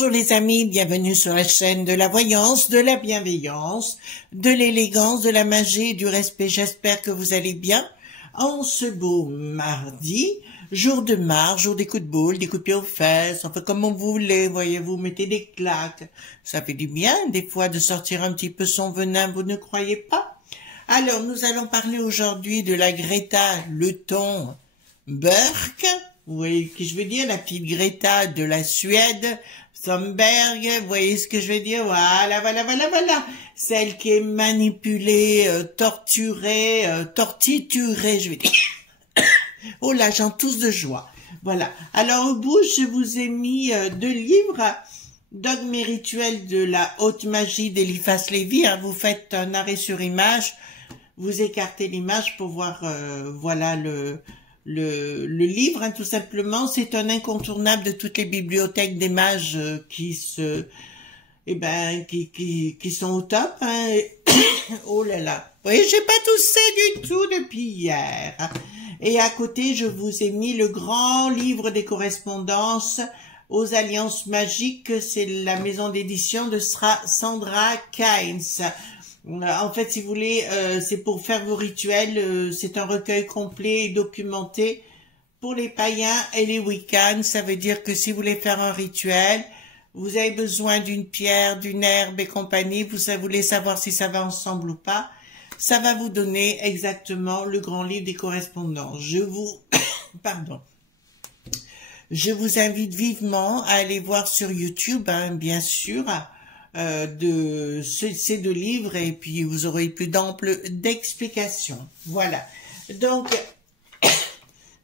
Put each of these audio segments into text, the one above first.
Bonjour les amis, bienvenue sur la chaîne de la voyance, de la bienveillance, de l'élégance, de la magie et du respect. J'espère que vous allez bien en ce beau mardi, jour de Mars, jour des coups de boule, des coups de pied aux fesses, enfin comme vous voulez, voyez-vous, mettez des claques. Ça fait du bien des fois de sortir un petit peu son venin, vous ne croyez pas? Alors nous allons parler aujourd'hui de la Greta Thunberg. Vous voyez ce que je veux dire, la petite Greta de la Suède, Thunberg, vous voyez ce que je veux dire, voilà. Celle qui est manipulée, torturée, tortiturée, je veux dire. Oh là, j'en tousse de joie. Voilà. Alors au bout, je vous ai mis 2 livres, Dogmes et rituels de la haute magie d'Eliphas Lévy. Hein, vous faites un arrêt sur image, vous écartez l'image pour voir, voilà le livre, hein, tout simplement. C'est un incontournable de toutes les bibliothèques des mages qui sont au top. Hein. Oh là là. Vous voyez, j'ai pas toussé du tout depuis hier. Et à côté, je vous ai mis le grand livre des correspondances aux alliances magiques. C'est la maison d'édition de Sandra Kynes. En fait, si vous voulez, c'est pour faire vos rituels. C'est un recueil complet et documenté pour les païens et les wiccans. Ça veut dire que si vous voulez faire un rituel, vous avez besoin d'une pierre, d'une herbe et compagnie. Vous voulez savoir si ça va ensemble ou pas. Ça va vous donner exactement le grand livre des correspondances. Je vous invite vivement à aller voir sur YouTube, hein, bien sûr, de ces 2 livres, et puis vous aurez plus d'ample d'explications. Voilà. Donc,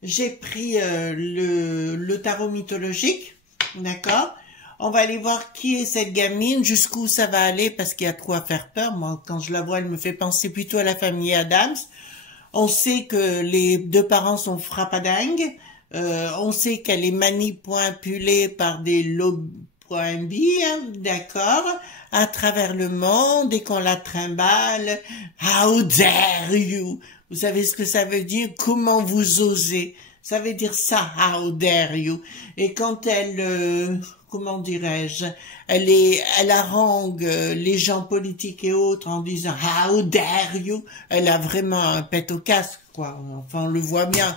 j'ai pris le tarot mythologique, d'accord? On va aller voir qui est cette gamine, jusqu'où ça va aller, parce qu'il y a trop à faire peur. Moi, quand je la vois, elle me fait penser plutôt à la famille Adams. On sait que les 2 parents sont frappadingues. On sait qu'elle est manipulée par des lobbies, d'accord, à travers le monde, et qu'on la trimballe. How dare you? Vous savez ce que ça veut dire? Comment vous osez? Ça veut dire ça, how dare you? Et quand elle, comment dirais-je, elle harangue les gens politiques et autres en disant how dare you, elle a vraiment un pet au casque, quoi. Enfin, on le voit bien.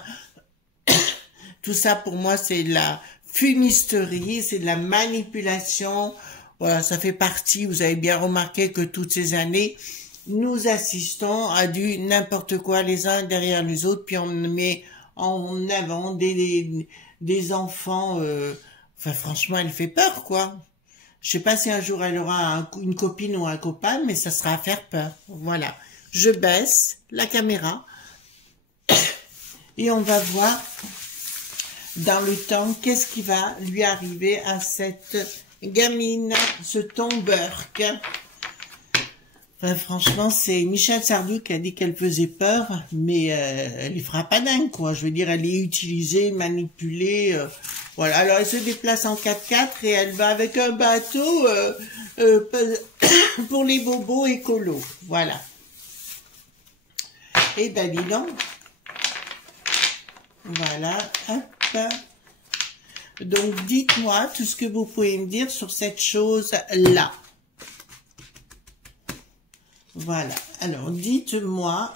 Tout ça, pour moi, c'est de la fumisterie, c'est de la manipulation. Voilà, ça fait partie, vous avez bien remarqué que toutes ces années, nous assistons à du n'importe quoi les uns derrière les autres, puis on met en avant des enfants, enfin franchement, elle fait peur, quoi. Je sais pas si un jour elle aura une copine ou un copain, mais ça sera à faire peur. Voilà. Je baisse la caméra et on va voir dans le temps qu'est-ce qui va lui arriver à cette gamine, ce Thunberg. Enfin, franchement, c'est Michel Sardou qui a dit qu'elle faisait peur, mais elle est frappadingue, quoi. Je veux dire, elle est utilisée, manipulée. Voilà. Alors, elle se déplace en 4x4 et elle va avec un bateau pour les bobos écolos. Voilà. Et ben, dis donc. Voilà. Hop. Donc, dites-moi tout ce que vous pouvez me dire sur cette chose-là. Voilà. Alors, dites-moi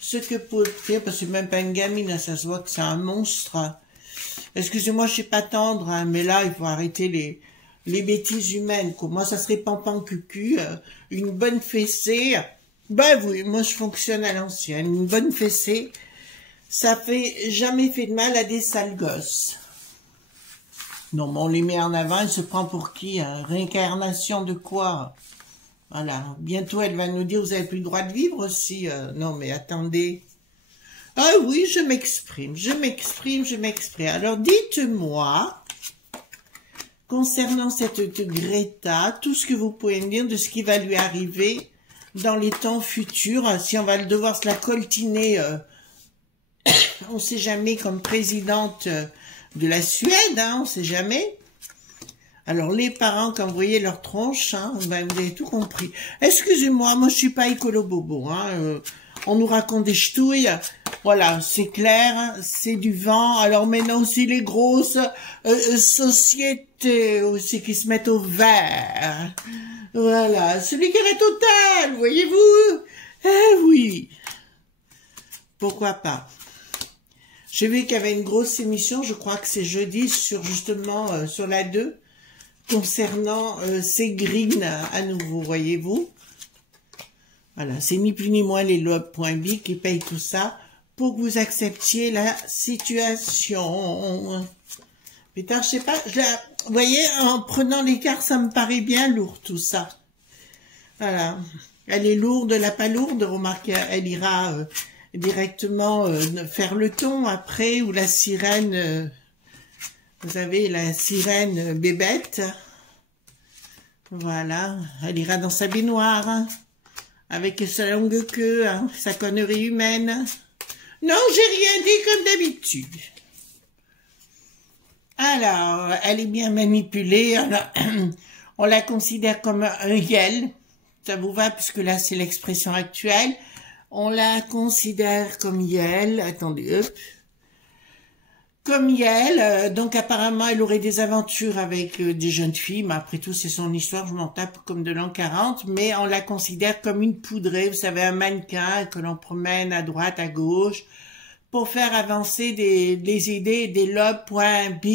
ce que vous pouvez dire, parce que c'est même pas une gamine, ça se voit que c'est un monstre. Excusez-moi, je suis pas tendre, hein, mais là, il faut arrêter les bêtises humaines, quoi. Moi, ça serait pampan cucu, une bonne fessée. Ben oui, moi, je fonctionne à l'ancienne. Une bonne fessée, ça fait jamais fait de mal à des sales gosses. Non, mais on les met en avant, elle se prend pour qui, hein? Réincarnation de quoi? Voilà, bientôt elle va nous dire, vous avez plus le droit de vivre aussi. Non, mais attendez. Ah oui, je m'exprime. Alors, dites-moi, concernant cette Greta, tout ce que vous pouvez me dire de ce qui va lui arriver dans les temps futurs, si on va devoir se la coltiner, on sait jamais, comme présidente de la Suède, hein, on sait jamais. Alors, les parents, quand vous voyez leur tronche, hein, ben, vous avez tout compris. Excusez-moi, moi, je suis pas écolo-bobo. Hein, on nous raconte des ch'touilles. Voilà, c'est clair, hein, c'est du vent. Alors maintenant aussi les grosses sociétés aussi qui se mettent au vert. Voilà, celui qui est total, voyez-vous? Eh oui, pourquoi pas. J'ai vu qu'il y avait une grosse émission, je crois que c'est jeudi, sur justement sur la 2, concernant ces greens à nouveau, voyez-vous. Voilà, c'est ni plus ni moins les lobes.b qui payent tout ça pour que vous acceptiez la situation. Putain, je sais pas, vous voyez, en prenant les cartes, ça me paraît bien lourd tout ça. Voilà, elle est lourde, la pas lourde, remarquez, elle ira directement faire le ton après, ou la sirène, vous savez, la sirène bébête. Voilà, elle ira dans sa baignoire, hein, avec sa longue queue, hein, sa connerie humaine. Non, j'ai rien dit comme d'habitude. Alors, elle est bien manipulée, alors, on la considère comme un yel, ça vous va, puisque là c'est l'expression actuelle. On la considère comme Yel, attendez, hop, comme Yel, donc apparemment elle aurait des aventures avec des jeunes filles, mais après tout c'est son histoire, je m'en tape comme de l'an 40, mais on la considère comme une poudrée, vous savez, un mannequin que l'on promène à droite, à gauche, pour faire avancer des idées des lobes.b.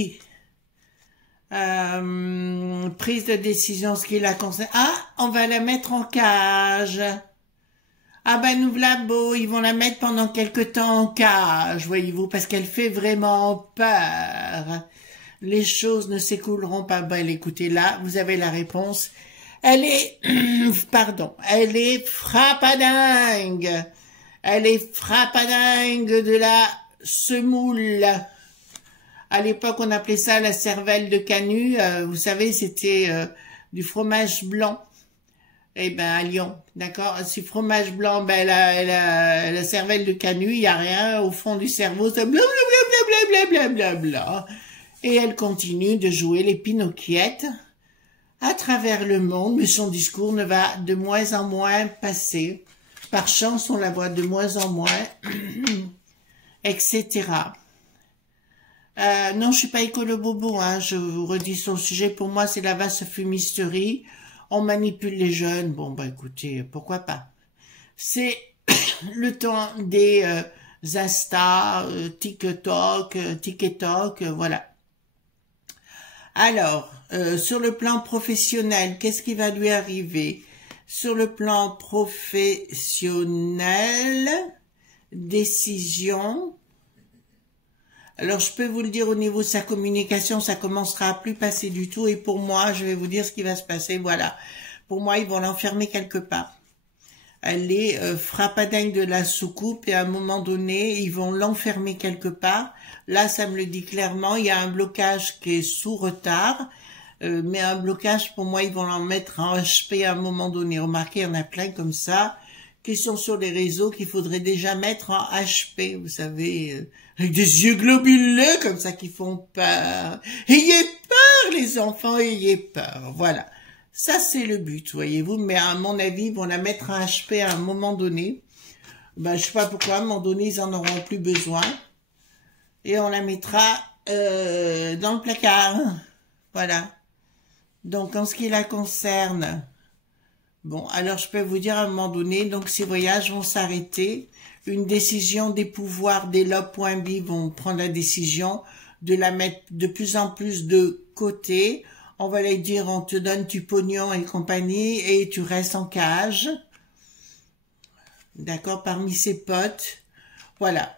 Prise de décision, ce qui la concerne. Ah, on va la mettre en cage. Ah ben nous voilà beau, ils vont la mettre pendant quelque temps en cage, voyez-vous, parce qu'elle fait vraiment peur. Les choses ne s'écouleront pas. Ben écoutez, là, vous avez la réponse. Elle est, pardon, elle est frappadingue. Elle est frappadingue de la semoule. À l'époque, on appelait ça la cervelle de canut. Vous savez, c'était du fromage blanc. Eh ben, à Lyon, d'accord. Si fromage blanc, ben la cervelle de canut, il n'y a rien au fond du cerveau, c'est blablabla. Et elle continue de jouer les Pinocchiettes à travers le monde, mais son discours ne va de moins en moins passer. Par chance, on la voit de moins en moins, etc. Non, je suis pas écolo-bobo, hein, je vous redis son sujet. Pour moi, c'est la vaste fumisterie. On manipule les jeunes. Bon, bah écoutez, pourquoi pas. C'est le temps des Insta, TikTok, voilà. Alors, sur le plan professionnel, qu'est-ce qui va lui arriver? Sur le plan professionnel, décision. Alors, je peux vous le dire, au niveau de sa communication, ça commencera à plus passer du tout. Et pour moi, je vais vous dire ce qui va se passer. Voilà. Pour moi, ils vont l'enfermer quelque part. Elle est frappadingue de la soucoupe. Et à un moment donné, ils vont l'enfermer quelque part. Là, ça me le dit clairement. Il y a un blocage qui est sous retard. Mais un blocage, pour moi, ils vont l'en mettre en HP à un moment donné. Remarquez, il y en a plein comme ça, qui sont sur les réseaux, qu'il faudrait déjà mettre en HP, vous savez, avec des yeux globuleux comme ça qui font peur. Ayez peur, les enfants, ayez peur. Voilà. Ça, c'est le but, voyez-vous. Mais à mon avis, ils vont la mettre en HP à un moment donné. Ben, je sais pas pourquoi, à un moment donné, ils en auront plus besoin. Et on la mettra dans le placard. Voilà. Donc, en ce qui la concerne, bon, alors je peux vous dire à un moment donné, donc ces voyages vont s'arrêter. Une décision des pouvoirs des lobes.b vont prendre la décision de la mettre de plus en plus de côté. On va leur dire, on te donne du pognon et compagnie et tu restes en cage. D'accord, parmi ses potes. Voilà.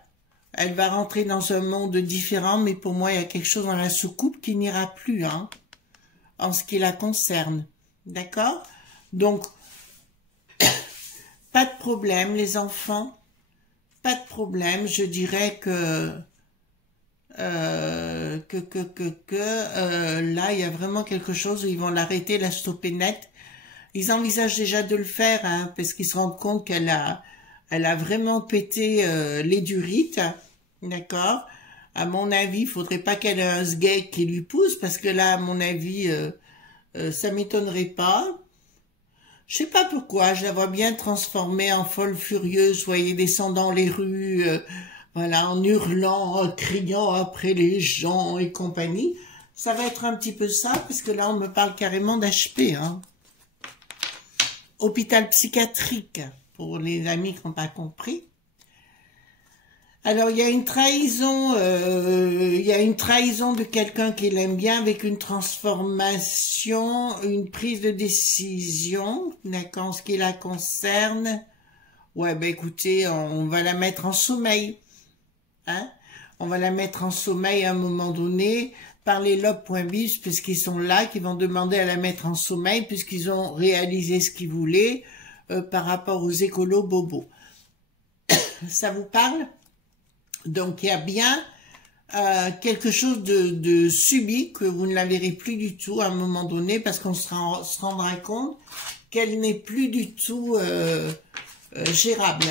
Elle va rentrer dans un monde différent, mais pour moi, il y a quelque chose dans la soucoupe qui n'ira plus, hein, en ce qui la concerne. D'accord? Donc, pas de problème, les enfants. Pas de problème. Je dirais que là, il y a vraiment quelque chose où ils vont l'arrêter, la stopper net. Ils envisagent déjà de le faire, hein, parce qu'ils se rendent compte qu'elle a vraiment pété les durites. D'accord? À mon avis, il faudrait pas qu'elle ait un sgeg qui lui pousse, parce que là, à mon avis, ça m'étonnerait pas. Je sais pas pourquoi, je la vois bien transformée en folle furieuse, voyez, descendant les rues, voilà, en hurlant, en criant après les gens et compagnie. Ça va être un petit peu ça, parce que là, on me parle carrément d'HP, hein. Hôpital psychiatrique, pour les amis qui n'ont pas compris. Alors, il y a une trahison de quelqu'un qui l'aime bien avec une transformation, une prise de décision, d'accord, en ce qui la concerne. Ouais, ben écoutez, on va la mettre en sommeil, hein. On va la mettre en sommeil à un moment donné par les lobes.biz, puisqu'ils sont là, qui vont demander à la mettre en sommeil, puisqu'ils ont réalisé ce qu'ils voulaient par rapport aux écolos bobos. Ça vous parle? Donc, il y a bien quelque chose de subi, que vous ne la verrez plus du tout à un moment donné, parce qu'on se rendra compte qu'elle n'est plus du tout gérable.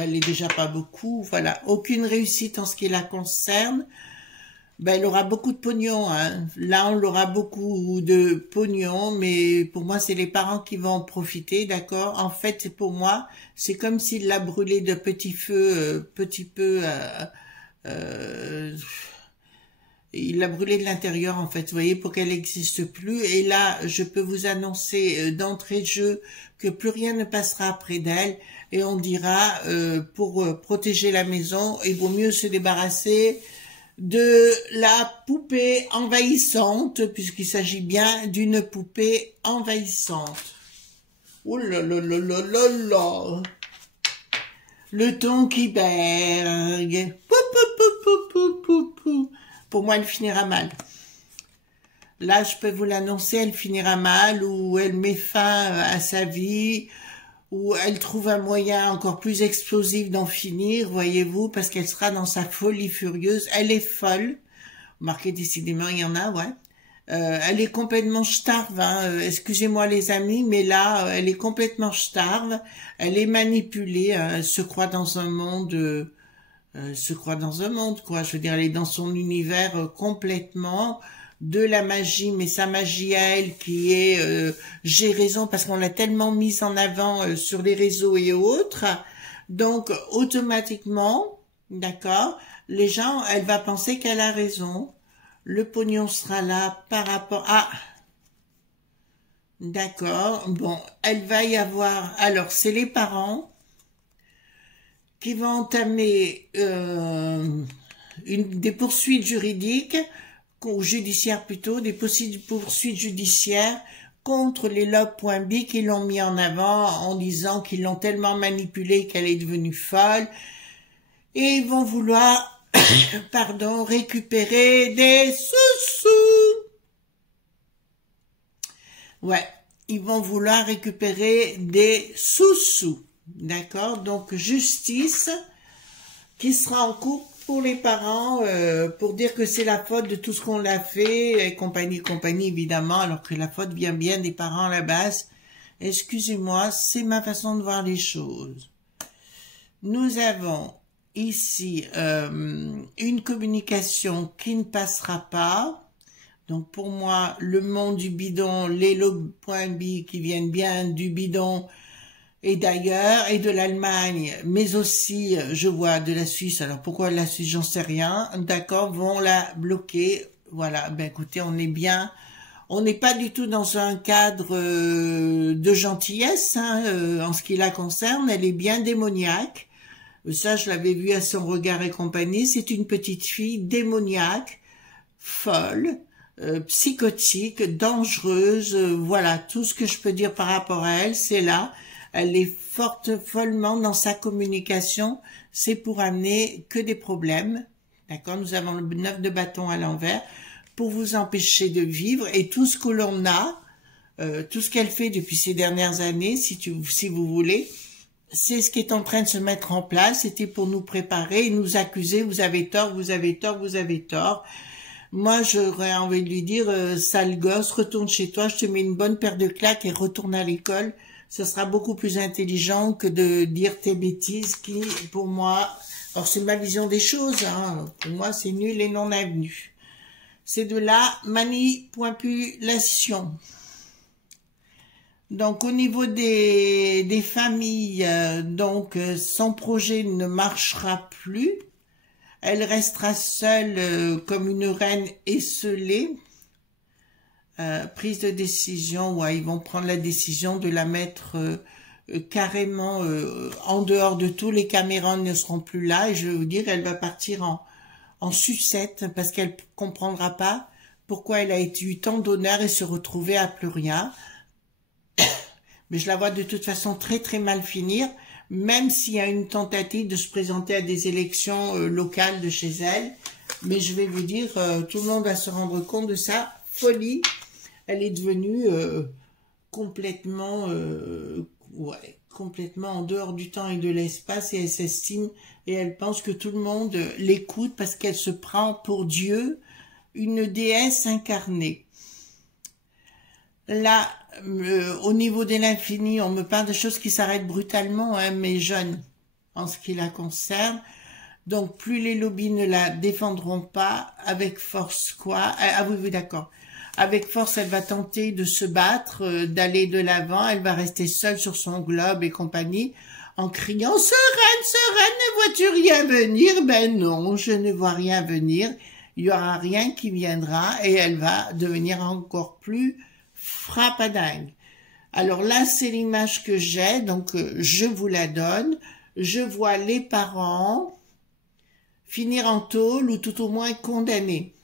Elle n'est déjà pas beaucoup, voilà. Aucune réussite en ce qui la concerne. Ben, elle aura beaucoup de pognon, hein. Là, on aura beaucoup de pognon, mais pour moi, c'est les parents qui vont en profiter, d'accord? En fait, pour moi, c'est comme s'il l'a brûlé de petit feu, petit peu, il l'a brûlé de l'intérieur, en fait, vous voyez, pour qu'elle n'existe plus. Et là, je peux vous annoncer d'entrée de jeu que plus rien ne passera après d'elle. Et on dira, pour protéger la maison, il vaut mieux se débarrasser de la poupée envahissante, puisqu'il s'agit bien d'une poupée envahissante. Oh là là là là là là. Le Tonky Berg. Pou, pou, pou, pou, pou, pou, pou. Pour moi, elle finira mal. Là, je peux vous l'annoncer, elle finira mal, ou elle met fin à sa vie, ou elle trouve un moyen encore plus explosif d'en finir, voyez-vous, parce qu'elle sera dans sa folie furieuse. Elle est folle. Marquez décidément, il y en a, ouais. Elle est complètement starve, hein. Excusez-moi les amis, mais là, elle est complètement starve. Elle est manipulée, hein. Elle se croit dans un monde... quoi. Je veux dire, elle est dans son univers complètement de la magie, mais sa magie à elle qui est j'ai raison, parce qu'on l'a tellement mise en avant sur les réseaux et autres. Donc, automatiquement, d'accord, les gens, elle va penser qu'elle a raison. Le pognon sera là par rapport à... D'accord, bon, elle va y avoir... Alors, c'est les parents qui vont entamer des poursuites juridiques, ou judiciaires plutôt, des poursuites judiciaires contre les lobes.bi qui l'ont mis en avant en disant qu'ils l'ont tellement manipulée qu'elle est devenue folle, et ils vont vouloir, pardon, récupérer des sous-sous. Ouais, ils vont vouloir récupérer des sous-sous. D'accord, donc justice qui sera en cours pour les parents, pour dire que c'est la faute de tout ce qu'on l'a fait, et compagnie, évidemment, alors que la faute vient bien des parents à la base. Excusez-moi, c'est ma façon de voir les choses. Nous avons ici une communication qui ne passera pas. Donc pour moi, le monde du bidon, les lobes.bi qui viennent bien du bidon, et d'ailleurs, et de l'Allemagne, mais aussi, je vois, de la Suisse. Alors, pourquoi la Suisse, j'en sais rien. D'accord, vont la bloquer. Voilà, ben écoutez, on est bien. On n'est pas du tout dans un cadre de gentillesse, hein, en ce qui la concerne. Elle est bien démoniaque. Ça, je l'avais vu à son regard et compagnie. C'est une petite fille démoniaque, folle, psychotique, dangereuse. Voilà, tout ce que je peux dire par rapport à elle, c'est là. Elle est follement dans sa communication. C'est pour amener que des problèmes. D'accord? Nous avons le 9 de bâton à l'envers pour vous empêcher de vivre. Et tout ce que l'on a, tout ce qu'elle fait depuis ces dernières années, si vous voulez, c'est ce qui est en train de se mettre en place. C'était pour nous préparer et nous accuser. Vous avez tort, vous avez tort, vous avez tort. Moi, j'aurais envie de lui dire, sale gosse, retourne chez toi, je te mets une bonne paire de claques et retourne à l'école. Ce sera beaucoup plus intelligent que de dire tes bêtises qui, pour moi, alors c'est ma vision des choses, hein, pour moi c'est nul et non avenu. C'est de la manipulation. Donc au niveau des familles, donc son projet ne marchera plus, Elle restera seule comme une reine esseulée. Prise de décision, ouais, ils vont prendre la décision de la mettre carrément en dehors de tout. Les caméras ne seront plus là et je vais vous dire, elle va partir en sucette parce qu'elle comprendra pas pourquoi elle a eu tant d'honneur et se retrouver à plus rien. Mais je la vois de toute façon très très mal finir, même s'il y a une tentative de se présenter à des élections locales de chez elle. Mais je vais vous dire, tout le monde va se rendre compte de sa folie. Elle est devenue complètement, ouais, complètement en dehors du temps et de l'espace et elle s'estime et elle pense que tout le monde l'écoute parce qu'elle se prend pour Dieu, une déesse incarnée. Là, au niveau de l'infini, on me parle de choses qui s'arrêtent brutalement, hein, mais jeunes, en ce qui la concerne. Donc, plus les lobbies ne la défendront pas, avec force quoi? Ah oui, oui, d'accord. Avec force, elle va tenter de se battre, d'aller de l'avant. Elle va rester seule sur son globe et compagnie, en criant « Sereine, ne vois-tu rien venir ?» Ben non, je ne vois rien venir. Il y aura rien qui viendra et elle va devenir encore plus frappadingue. Alors là, c'est l'image que j'ai, donc je vous la donne. Je vois les parents finir en tôle ou tout au moins condamnés,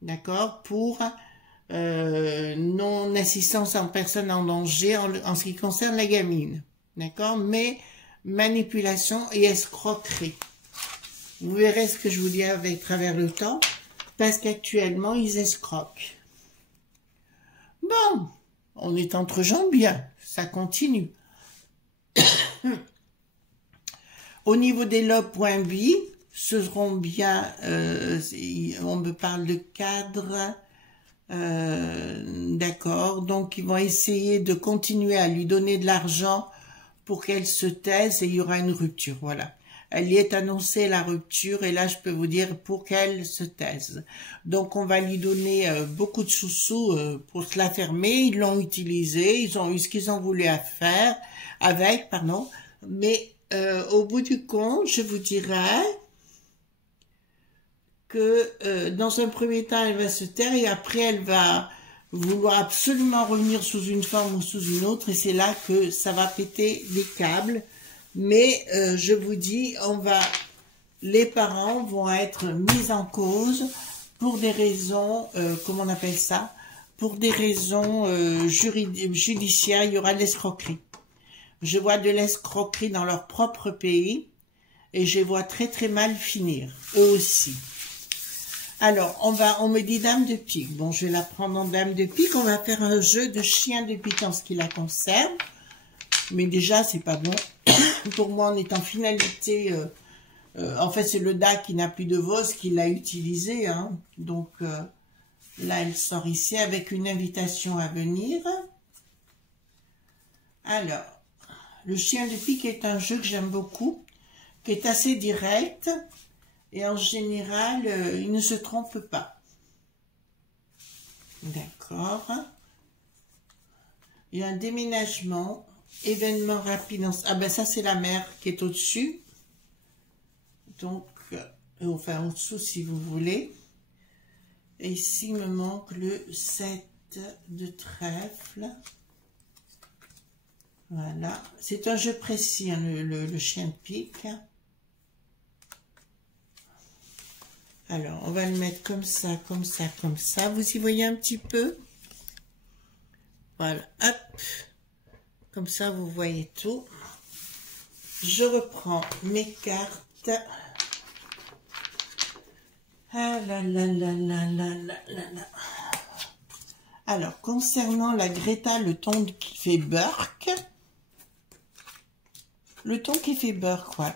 d'accord, pour non-assistance en personne en danger en ce qui concerne la gamine, d'accord, mais manipulation et escroquerie. Vous verrez ce que je vous dis avec travers le temps, parce qu'actuellement, ils escroquent. Bon, on est entre gens bien, ça continue. Au niveau des lobes.vie, ce seront bien, on me parle de cadre, d'accord, donc ils vont essayer de continuer à lui donner de l'argent pour qu'elle se taise et il y aura une rupture, voilà. Elle y est annoncée la rupture et là je peux vous dire pour qu'elle se taise. Donc on va lui donner beaucoup de sous-sous pour se la fermer, ils l'ont utilisé, ils ont eu ce qu'ils ont voulu faire avec, pardon, mais au bout du compte, je vous dirais que dans un premier temps, elle va se taire et après, elle va vouloir absolument revenir sous une forme ou sous une autre et c'est là que ça va péter les câbles. Mais je vous dis, les parents vont être mis en cause pour des raisons, comment on appelle ça, pour des raisons judiciaires, il y aura de l'escroquerie. Je vois de l'escroquerie dans leur propre pays et je les vois très très mal finir, eux aussi. Alors, on me dit dame de pique. Bon, je vais la prendre en dame de pique. On va faire un jeu de chien de pique en ce qui la concerne. Mais déjà, c'est pas bon. Pour moi, on est en finalité. En fait, c'est le DA qui n'a plus de Vos qui l'a utilisé. Hein. Donc, là, elle sort ici avec une invitation à venir. Alors, le chien de pique est un jeu que j'aime beaucoup, qui est assez direct. Et en général, il ne se trompe pas. D'accord. Il y a un déménagement, événement rapide. Ah ben ça, c'est la mer qui est au-dessus. Donc, enfin au-dessous si vous voulez. Et ici, il me manque le 7 de trèfle. Voilà. C'est un jeu précis, hein, le chien de pique. Alors, on va le mettre comme ça, comme ça, comme ça. Vous y voyez un petit peu? Voilà, hop. Comme ça, vous voyez tout. Je reprends mes cartes. Ah là là là là là là là là. Alors, concernant la Greta, le ton qui fait Burke. Le ton qui fait Burke, ouais.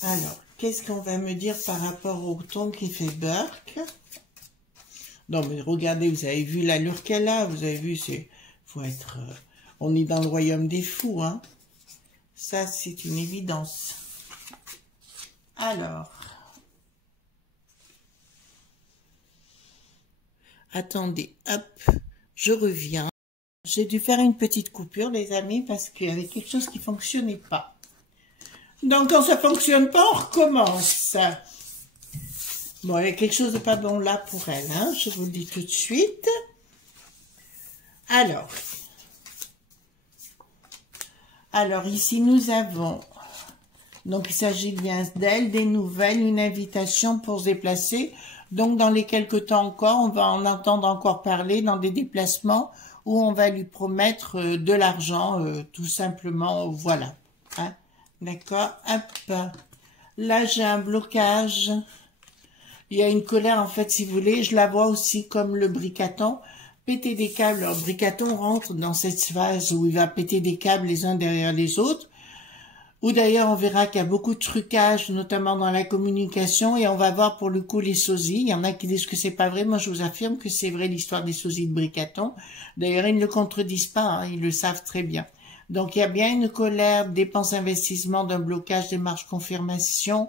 Alors, qu'est-ce qu'on va me dire par rapport au ton qui fait Burke? Non, mais regardez, vous avez vu l'allure qu'elle a, vous avez vu, faut être, on est dans le royaume des fous, hein. Ça, c'est une évidence. Alors, attendez, hop, je reviens. J'ai dû faire une petite coupure, les amis, parce qu'il y avait quelque chose qui fonctionnait pas. Donc, quand ça fonctionne pas, on recommence. Bon, il y a quelque chose de pas bon là pour elle, hein, je vous le dis tout de suite. Alors ici, nous avons, donc il s'agit bien d'elle, des nouvelles, une invitation pour se déplacer. Donc, dans les quelques temps encore, on va en entendre encore parler dans des déplacements où on va lui promettre de l'argent, tout simplement, voilà. Hein, d'accord, hop. Là, j'ai un blocage. Il y a une colère, en fait, si vous voulez. Je la vois aussi comme le bricaton. Péter des câbles. Alors, bricaton rentre dans cette phase où il va péter des câbles les uns derrière les autres. Ou d'ailleurs, on verra qu'il y a beaucoup de trucage, notamment dans la communication. Et on va voir pour le coup les sosies. Il y en a qui disent que c'est pas vrai. Moi, je vous affirme que c'est vrai l'histoire des sosies de bricaton. D'ailleurs, ils ne le contredisent pas. Hein, ils le savent très bien. Donc, il y a bien une colère, dépenses, investissements, d'un blocage, démarche, confirmation.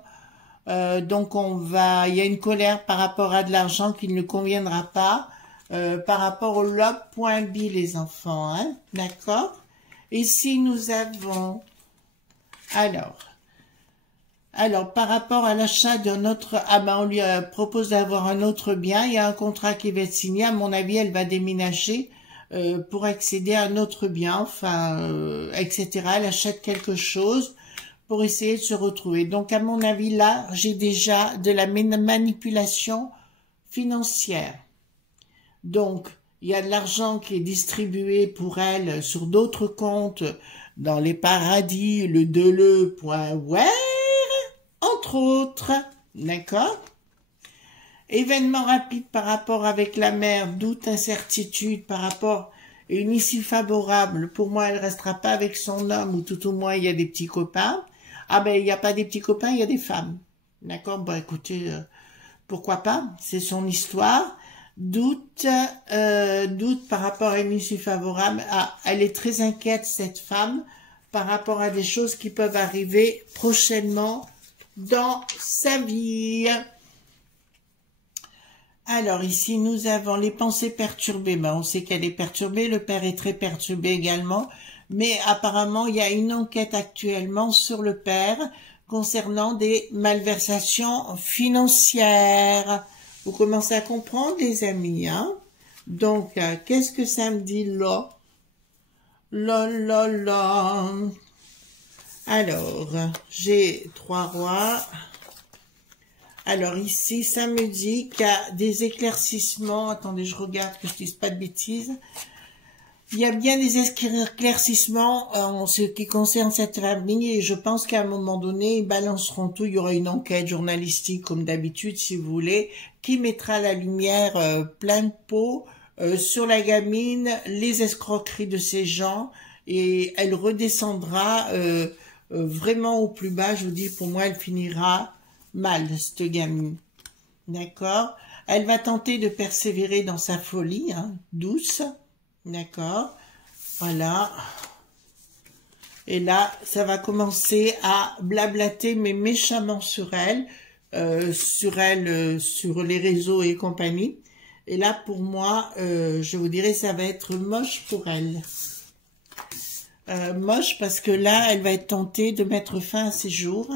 Donc il y a une colère par rapport à de l'argent qui ne conviendra pas, par rapport au log.b les enfants, hein, d'accord. Ici nous avons, alors par rapport à l'achat d'un autre, on lui propose d'avoir un autre bien, il y a un contrat qui va être signé, à mon avis elle va déménager pour accéder à un autre bien, enfin, etc. Elle achète quelque chose pour essayer de se retrouver. Donc, à mon avis, là, j'ai déjà de la manipulation financière. Donc, il y a de l'argent qui est distribué pour elle sur d'autres comptes dans les paradis, le deleu.where, entre autres. D'accord? Événement rapide par rapport avec la mère, doute, incertitude par rapport à une issue favorable. Pour moi, elle restera pas avec son homme, ou tout au moins, il y a des petits copains. Ah ben, il n'y a pas des petits copains, il y a des femmes. D'accord? Bon, écoutez, pourquoi pas? C'est son histoire. Doute par rapport à une issue favorable. Ah, elle est très inquiète, cette femme, par rapport à des choses qui peuvent arriver prochainement dans sa vie. Alors, ici, nous avons les pensées perturbées. Ben, on sait qu'elle est perturbée. Le père est très perturbé également. Mais apparemment, il y a une enquête actuellement sur le père concernant des malversations financières. Vous commencez à comprendre, les amis, hein? Donc, qu'est-ce que ça me dit là? Là. Alors, j'ai 3 rois. Alors ici, ça me dit qu'il y a des éclaircissements. Attendez, je regarde que je ne dise pas de bêtises. Il y a bien des éclaircissements en ce qui concerne cette famille et je pense qu'à un moment donné, ils balanceront tout. Il y aura une enquête journalistique comme d'habitude, si vous voulez, qui mettra la lumière plein de pot sur la gamine, les escroqueries de ces gens et elle redescendra vraiment au plus bas. Je vous dis, pour moi, elle finira mal, cette gamine. D'accord? Elle va tenter de persévérer dans sa folie, hein, douce. D'accord? Voilà. Et là, ça va commencer à blablater, mais méchamment sur elle, sur les réseaux et compagnie. Et là, pour moi, je vous dirais, ça va être moche pour elle. Moche parce que là, elle va être tentée de mettre fin à ses jours.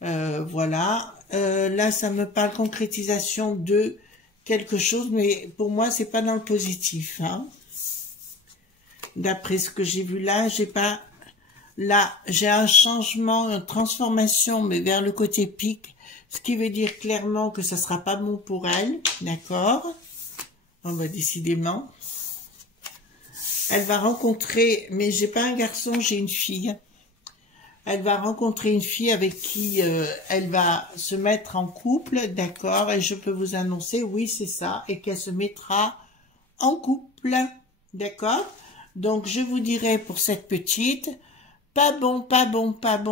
Voilà. Là, ça me parle concrétisation de quelque chose, mais pour moi, c'est pas dans le positif. Hein. D'après ce que j'ai vu là, j'ai un changement, une transformation, mais vers le côté pic, ce qui veut dire clairement que ça sera pas bon pour elle. D'accord? On va décidément. Elle va rencontrer, mais j'ai pas un garçon, j'ai une fille. Elle va rencontrer une fille avec qui elle va se mettre en couple, d'accord, et je peux vous annoncer, oui, c'est ça, et qu'elle se mettra en couple, d'accord. Donc, je vous dirai pour cette petite, pas bon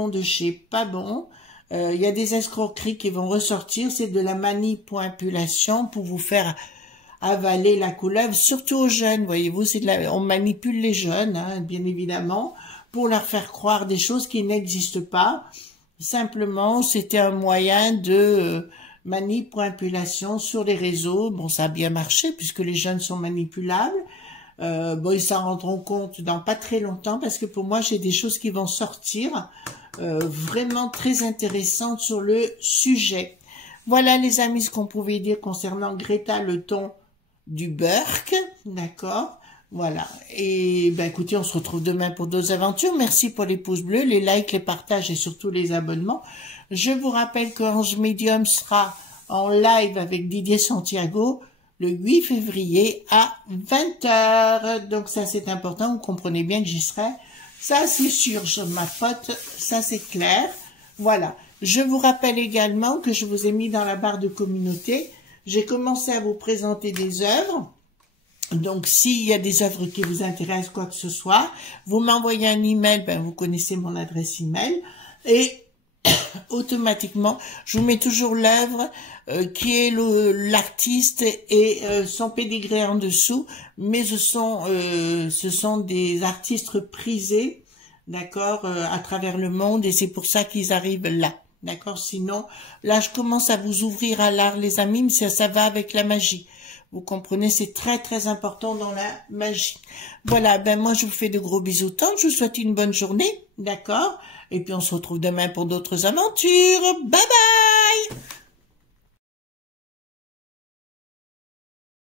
de chez pas bon. Il y a des escroqueries qui vont ressortir, c'est de la manipulation pour vous faire avaler la couleuvre, surtout aux jeunes, voyez-vous, on manipule les jeunes, hein, bien évidemment, pour leur faire croire des choses qui n'existent pas. Simplement, c'était un moyen de manipulation sur les réseaux. Bon, ça a bien marché puisque les jeunes sont manipulables. Bon, ils s'en rendront compte dans pas très longtemps parce que pour moi, j'ai des choses qui vont sortir vraiment très intéressantes sur le sujet. Voilà les amis ce qu'on pouvait dire concernant Greta le ton du Burke, d'accord? Voilà, et ben écoutez, on se retrouve demain pour d'autres aventures. Merci pour les pouces bleus, les likes, les partages et surtout les abonnements. Je vous rappelle que Ange Medium sera en live avec Didier Santiago le 8 février à 20h. Donc ça c'est important, vous comprenez bien que j'y serai. Ça c'est sûr, ma pote, ça c'est clair. Voilà. Je vous rappelle également que je vous ai mis dans la barre de communauté. J'ai commencé à vous présenter des œuvres. Donc, s'il y a des œuvres qui vous intéressent, quoi que ce soit, vous m'envoyez un email, ben, vous connaissez mon adresse email. Et automatiquement, je vous mets toujours l'œuvre qui est l'artiste et son pédigré en dessous. Mais ce sont des artistes prisés, d'accord, à travers le monde. Et c'est pour ça qu'ils arrivent là. D'accord, sinon, là, je commence à vous ouvrir à l'art, les amis, mais ça va avec la magie. Vous comprenez, c'est très, très important dans la magie. Voilà, ben moi, je vous fais de gros bisous. Je vous souhaite une bonne journée, d'accord? Et puis, on se retrouve demain pour d'autres aventures. Bye bye!